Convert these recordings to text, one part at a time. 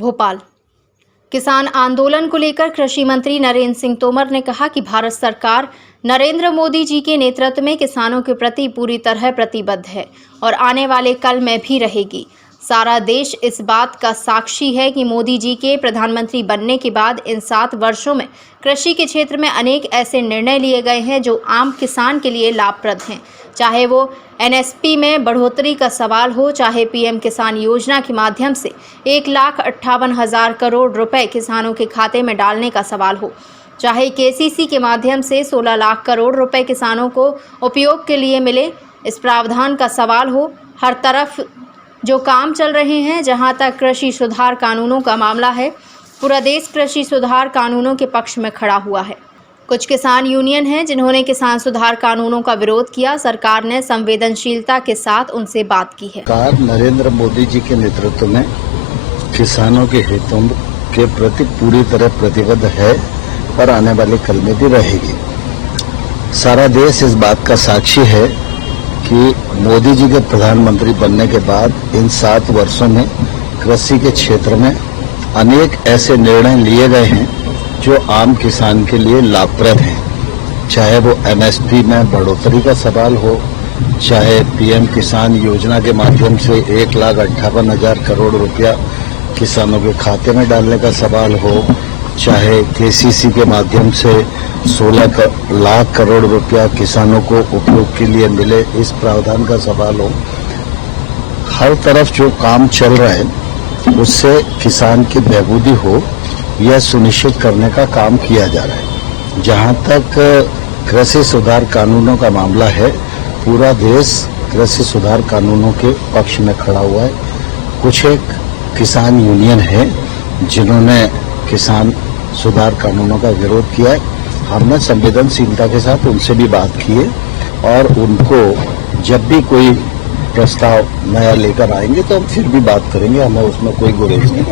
भोपाल। किसान आंदोलन को लेकर कृषि मंत्री नरेंद्र सिंह तोमर ने कहा कि भारत सरकार नरेंद्र मोदी जी के नेतृत्व में किसानों के प्रति पूरी तरह प्रतिबद्ध है और आने वाले कल में भी रहेगी। सारा देश इस बात का साक्षी है कि मोदी जी के प्रधानमंत्री बनने के बाद इन 7 वर्षों में कृषि के क्षेत्र में अनेक ऐसे निर्णय लिए गए हैं जो आम किसान के लिए लाभप्रद हैं। चाहे वो NSP में बढ़ोतरी का सवाल हो, चाहे PM किसान योजना के माध्यम से 1,58,000 करोड़ रुपए किसानों के खाते में डालने का सवाल हो, चाहे KCC के माध्यम से 16 लाख करोड़ रुपए किसानों को उपयोग के लिए मिले, इस प्रावधान का सवाल हो। हर तरफ जो काम चल रहे हैं। जहां तक कृषि सुधार कानूनों का मामला है, पूरा देश कृषि सुधार कानूनों के पक्ष में खड़ा हुआ है। कुछ किसान यूनियन हैं जिन्होंने किसान सुधार कानूनों का विरोध किया। सरकार ने संवेदनशीलता के साथ उनसे बात की है। सरकार नरेंद्र मोदी जी के नेतृत्व में किसानों के हितों के प्रति पूरी तरह प्रतिबद्ध है और आने वाले कल में भी रहेगी। सारा देश इस बात का साक्षी है कि मोदी जी के प्रधानमंत्री बनने के बाद इन 7 वर्षों में कृषि के क्षेत्र में अनेक ऐसे निर्णय लिए गए हैं जो आम किसान के लिए लाभप्रद हैं। चाहे वो MSP में बढ़ोतरी का सवाल हो, चाहे PM किसान योजना के माध्यम से 1,58,000 करोड़ रुपया किसानों के खाते में डालने का सवाल हो, चाहे KCC के माध्यम से 16 लाख करोड़ रुपया किसानों को उपयोग के लिए मिले, इस प्रावधान का सवाल हो। हर तरफ जो काम चल रहा है उससे किसान की बहबूदी हो, यह सुनिश्चित करने का काम किया जा रहा है। जहां तक कृषि सुधार कानूनों का मामला है, पूरा देश कृषि सुधार कानूनों के पक्ष में खड़ा हुआ है। कुछ एक किसान यूनियन है जिन्होंने किसान सुधार कानूनों का विरोध किया है। हमने संवेदनशीलता के साथ उनसे भी बात की है और उनको जब भी कोई प्रस्ताव नया लेकर आएंगे तो हम फिर भी बात करेंगे, हमें उसमें कोई गुरेज नहीं।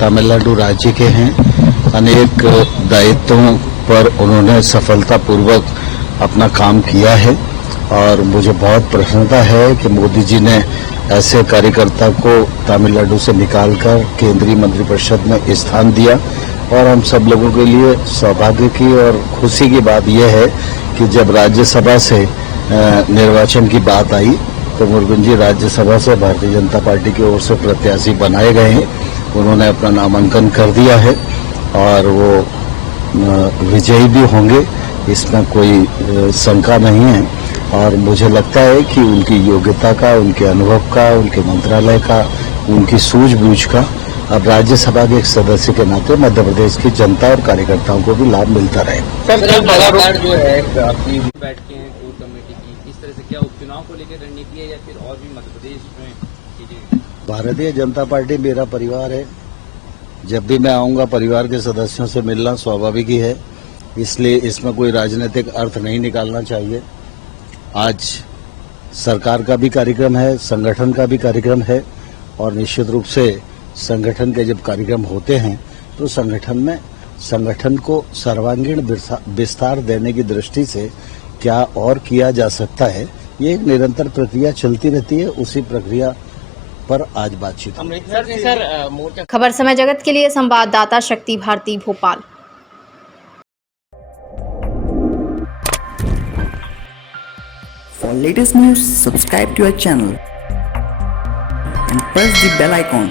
तमिलनाडु राज्य के हैं, अनेक दायित्वों पर उन्होंने सफलतापूर्वक अपना काम किया है और मुझे बहुत प्रसन्नता है कि मोदी जी ने ऐसे कार्यकर्ता को तमिलनाडु से निकालकर केंद्रीय मंत्रिपरिषद में स्थान दिया। और हम सब लोगों के लिए सौभाग्य की और खुशी की बात यह है कि जब राज्यसभा से निर्वाचन की बात आई तो मुरुगन जी राज्यसभा से भारतीय जनता पार्टी की ओर से प्रत्याशी बनाए गए हैं। उन्होंने अपना नामांकन कर दिया है और वो विजयी भी होंगे, इसमें कोई शंका नहीं है। और मुझे लगता है कि उनकी योग्यता का, उनके अनुभव का, उनके मंत्रालय का, उनकी सूझबूझ का अब राज्यसभा के एक सदस्य के नाते मध्य प्रदेश की जनता और कार्यकर्ताओं को भी लाभ मिलता रहे। सर, जो है आपकी बैठकें हैं कोर कमेटी की, इस तरह से क्या उपचुनाव को लेकर रणनीति है या फिर और भी मध्य प्रदेश में चीजें? भारतीय जनता पार्टी मेरा परिवार है। जब भी मैं आऊंगा परिवार के सदस्यों से मिलना स्वाभाविक ही है, इसलिए इसमें कोई राजनीतिक अर्थ नहीं निकालना चाहिए। आज सरकार का भी कार्यक्रम है, संगठन का भी कार्यक्रम है और निश्चित रूप से संगठन के जब कार्यक्रम होते हैं तो संगठन को सर्वांगीण विस्तार देने की दृष्टि से क्या और किया जा सकता है, ये एक निरंतर प्रक्रिया चलती रहती है। उसी प्रक्रिया पर आज बातचीत। खबर समय जगत के लिए संवाददाता शक्ति Bharti, Bhopal. For latest news, subscribe to our channel and press the bell icon.